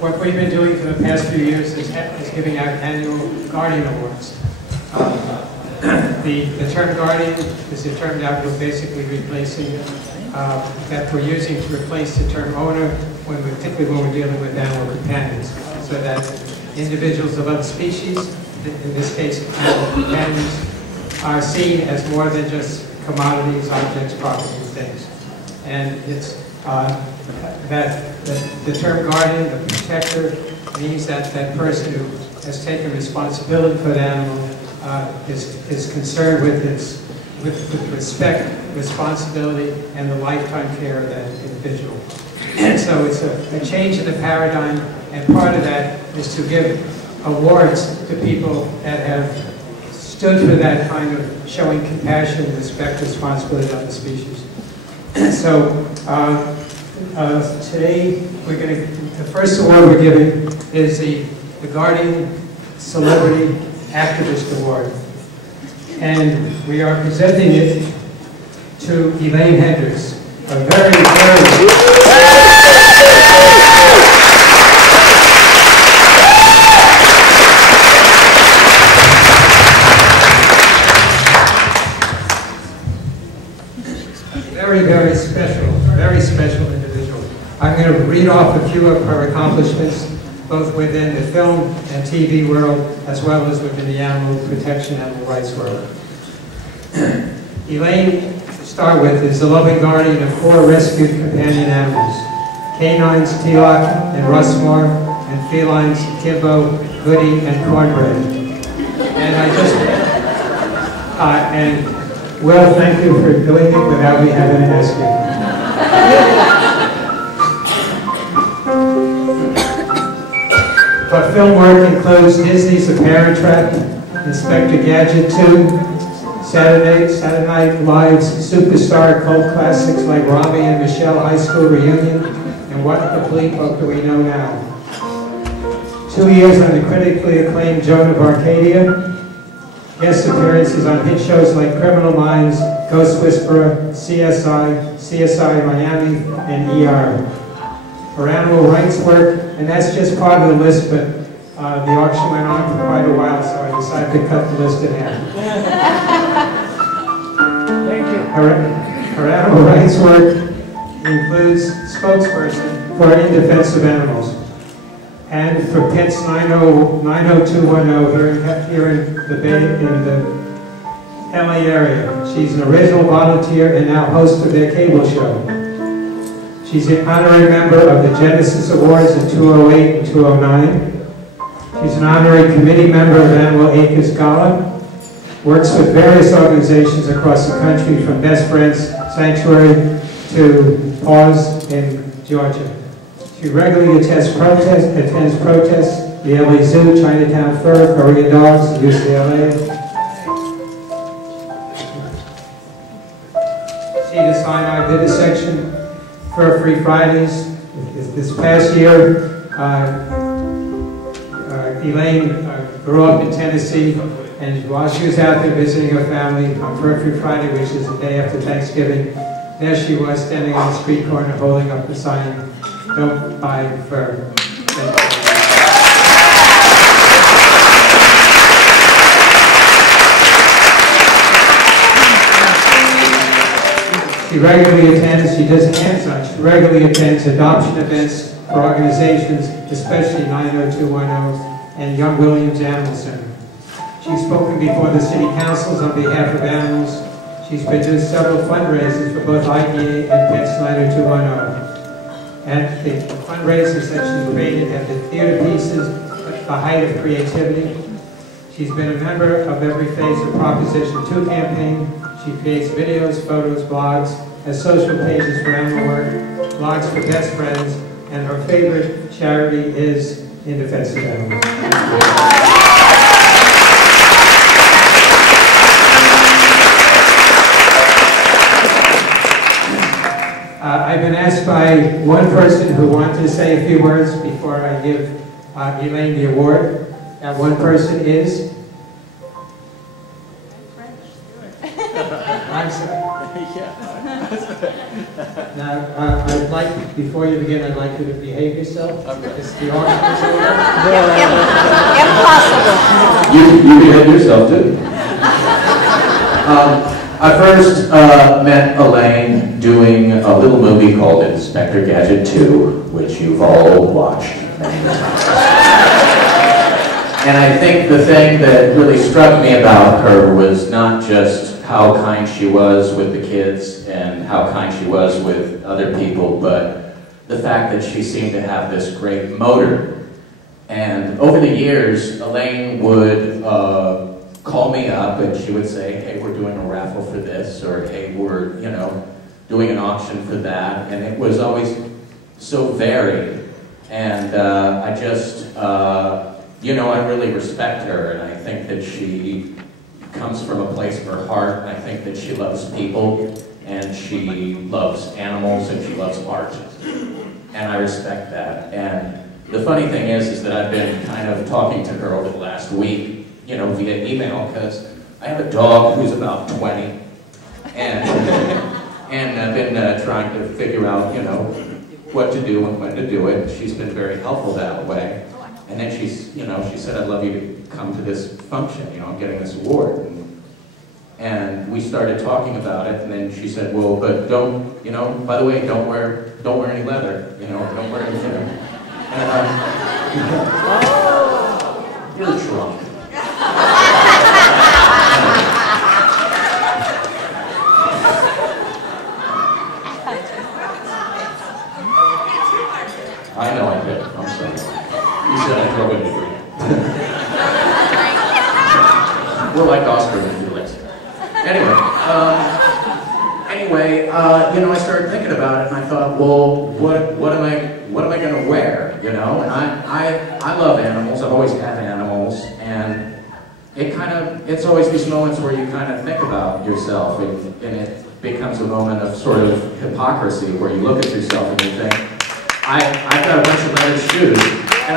What we've been doing for the past few years is giving out annual Guardian Awards. The term Guardian is a term that we're basically replacing, that we're using to replace the term owner particularly when we're dealing with animal companions, so that individuals of other species, in this case animal companions, are seen as more than just commodities, objects, property, things. And it's that the term guardian, the protector, means that that person who has taken responsibility for the animal is concerned with respect, responsibility, and the lifetime care of that individual. And so it's a change in the paradigm, and part of that is to give awards to people that have stood for that kind of showing compassion, respect, responsibility of the species. So today the first award we're giving is the Guardian Celebrity Activist Award. And we are presenting it to Elaine Hendrix, a very special individual. I'm going to read off a few of her accomplishments, both within the film and TV world, as well as within the animal protection, animal rights world. Elaine, to start with, is the loving guardian of 4 rescued companion animals: canines Tealock and Russmore, and felines Kimbo, Goody, and Cornbread. And and Will, thank you for doing it without me having to ask you. But film work includes Disney's The Parent Trap, Inspector Gadget 2, Saturday Night Live's superstar cult classics like Robbie and Michelle High School Reunion, and What the Bleep Do We Know Now. 2 years on the critically acclaimed Joan of Arcadia. Guest appearances on hit shows like Criminal Minds, Ghost Whisperer, CSI Miami, and ER. Her animal rights work, and that's just part of the list, but the auction went on for quite a while, so I decided to cut the list in half. Thank you. Her animal rights work includes spokesperson for In Defense of Animals, and for Pets 90210 here in the LA area. She's an original volunteer and now host of their cable show. She's an honorary member of the Genesis Awards in 2008 and 2009. She's an honorary committee member of Animal Acres Gala. Works with various organizations across the country, from Best Friends Sanctuary to Paws in Georgia. She regularly attends protests, the LA Zoo, Chinatown Fur, Korean Dogs, UCLA. She designed our vivisection for Free Fridays. This past year, Elaine grew up in Tennessee, and while she was out there visiting her family on Fur Free Friday, which is the day after Thanksgiving, there she was standing on the street corner holding up the sign, "Don't buy fur." She regularly attends, she does hands-on, she regularly attends adoption events for organizations, especially 90210 and Young Williams Animal Center. She's spoken before the city councils on behalf of animals. She's produced several fundraisers for both IDA and Pets 90210. And the fundraisers that she's created have the theater pieces, the height of creativity. She's been a member of every phase of Proposition 2 campaign. She creates videos, photos, blogs, has social pages for animal work, blogs for best friends, and her favorite charity is In Defense of Animals. I've been asked by one person who wanted to say a few words before I give Elaine the award. That one person is? French Stewart. I'm sorry. Yeah. No, I'd like, before you begin, I'd like you to behave yourself. Okay. It's the auction is over. Impossible. You behave yourself too. I first met Elaine doing a little movie called Inspector Gadget 2, which you've all watched many times. And I think the thing that really struck me about her was not just how kind she was with the kids and how kind she was with other people, but the fact that she seemed to have this great motor. And over the years, Elaine would call me up and she would say, hey, we're doing a raffle for this, or hey, we're, you know, doing an auction for that. And it was always so varied. And I just, you know, I really respect her, and I think that she comes from a place of her heart. I think that she loves people, and she loves animals, and she loves art. And I respect that. And the funny thing is that I've been kind of talking to her over the last week, you know, via email, because I have a dog who's about 20, and I've been trying to figure out, you know, what to do and when to do it. She's been very helpful that way. And then she's, you know, she said, I'd love you to come to this function, you know, I'm getting this award. And we started talking about it, and then she said, well, but don't, you know, by the way, don't wear any leather, you know, don't wear anything. And you're drunk. I know I did, I'm sorry. You said I drove into green. We're like Oscar and Felix. Anyway, you know, I started thinking about it, and I thought, well, what am I going to wear? You know, and I love animals. I've always had animals, and it's always these moments where you kind of think about yourself, and it becomes a moment of sort of hypocrisy where you look at yourself and you think, I've got a bunch of leather shoes, and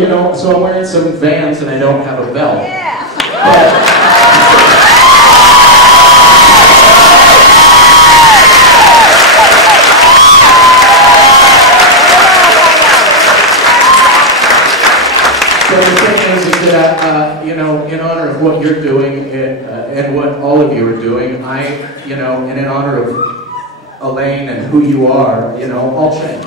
you know, so I'm wearing some Vans and I don't have a belt. Yeah. So the thing is that, you know, in honor of what you're doing and what all of you are doing, you know, and in honor of Elaine and who you are, you know, I'll change.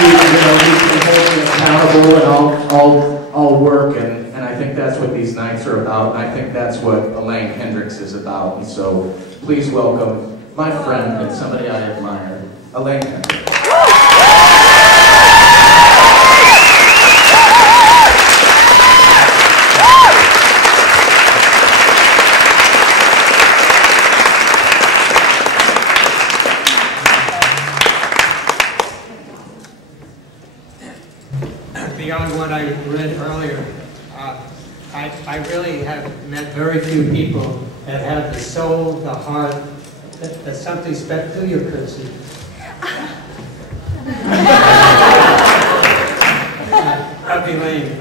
You can hold me accountable, and I'll work, and I think that's what these nights are about, and I think that's what Elaine Hendrix is about. And so please welcome my friend and somebody I admire, Elaine Hendrix. Beyond what I read earlier, I really have met very few people that have the soul, the heart, that's something special. Do your curtsy. Of Elaine,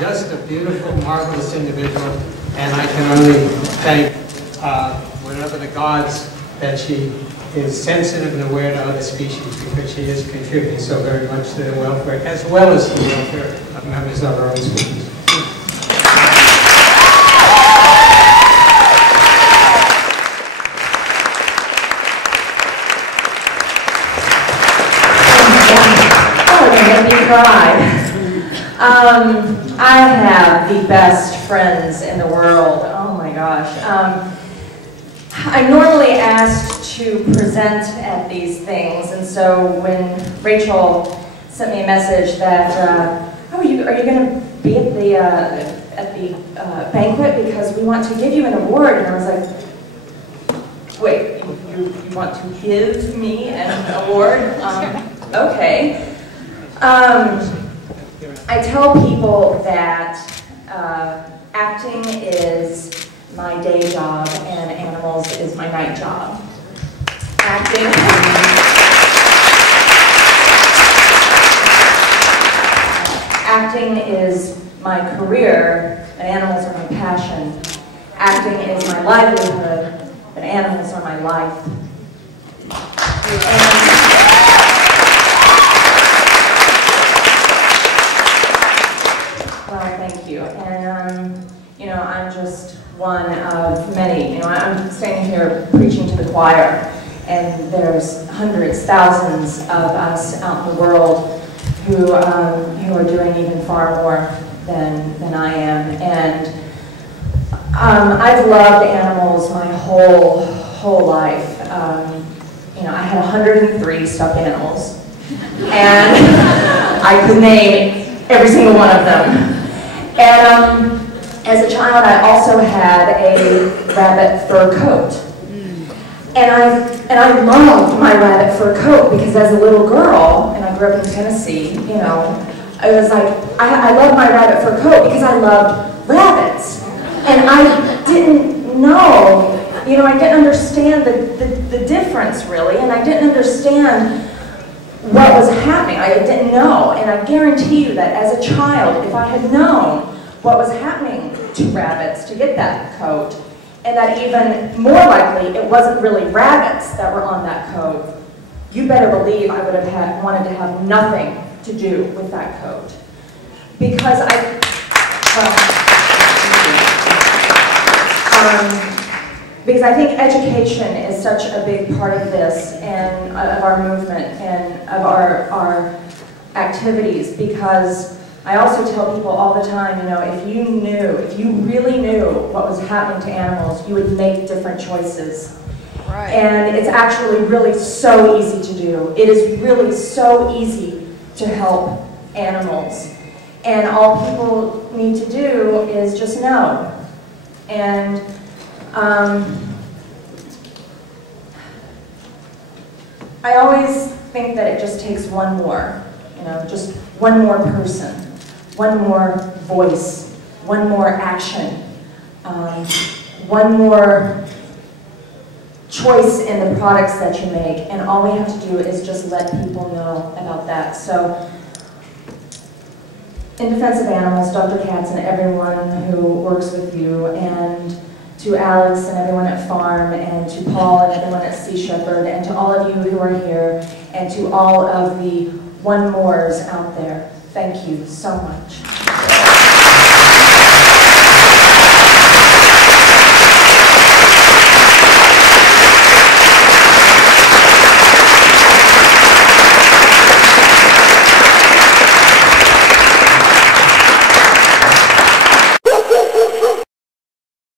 just a beautiful, marvelous individual, and I can only thank whatever the gods that she is sensitive and aware to other species, because she is contributing so very much to the welfare, as well as the welfare of members of our own species. Oh, you made me cry. I have the best friends in the world. Oh my gosh. I'm normally asked to present at these things, and so when Rachel sent me a message that, oh, are you going to be at the banquet because we want to give you an award, and I was like, wait, you want to give me an award? Okay. I tell people that acting is my day job and animals is my night job. Acting. Acting is my career, but animals are my passion. Acting is my livelihood, but animals are my life. Well, thank you. And, you know, I'm just one of many. You know, I'm standing here preaching to the choir, and there's hundreds, thousands of us out in the world who are doing even far more than I am. And I've loved animals my whole life. You know, I had 103 stuffed animals, and I could name every single one of them. And as a child, I also had a rabbit fur coat. And I loved my rabbit fur coat because as a little girl, and I grew up in Tennessee, you know, I was like, I love my rabbit fur coat because I loved rabbits. And I didn't know, you know, I didn't understand the difference really, and I didn't understand what was happening. I didn't know, and I guarantee you that as a child, if I had known what was happening to rabbits to get that coat, and that even more likely it wasn't really rabbits that were on that coat, you better believe I would have wanted to have nothing to do with that coat. Because because I think education is such a big part of this and of our movement and of our activities, because I also tell people all the time, you know, if you really knew what was happening to animals, you would make different choices. Right. And it's actually really so easy to do. It is really so easy to help animals. And all people need to do is just know. And I always think that it just takes one more, you know, just one more person, one more voice, one more action, one more choice in the products that you make, and all we have to do is just let people know about that. So, in defense of animals, Dr. Katz and everyone who works with you, and to Alex and everyone at Farm, and to Paul and everyone at Sea Shepherd, and to all of you who are here, and to all of the one mores out there, thank you so much.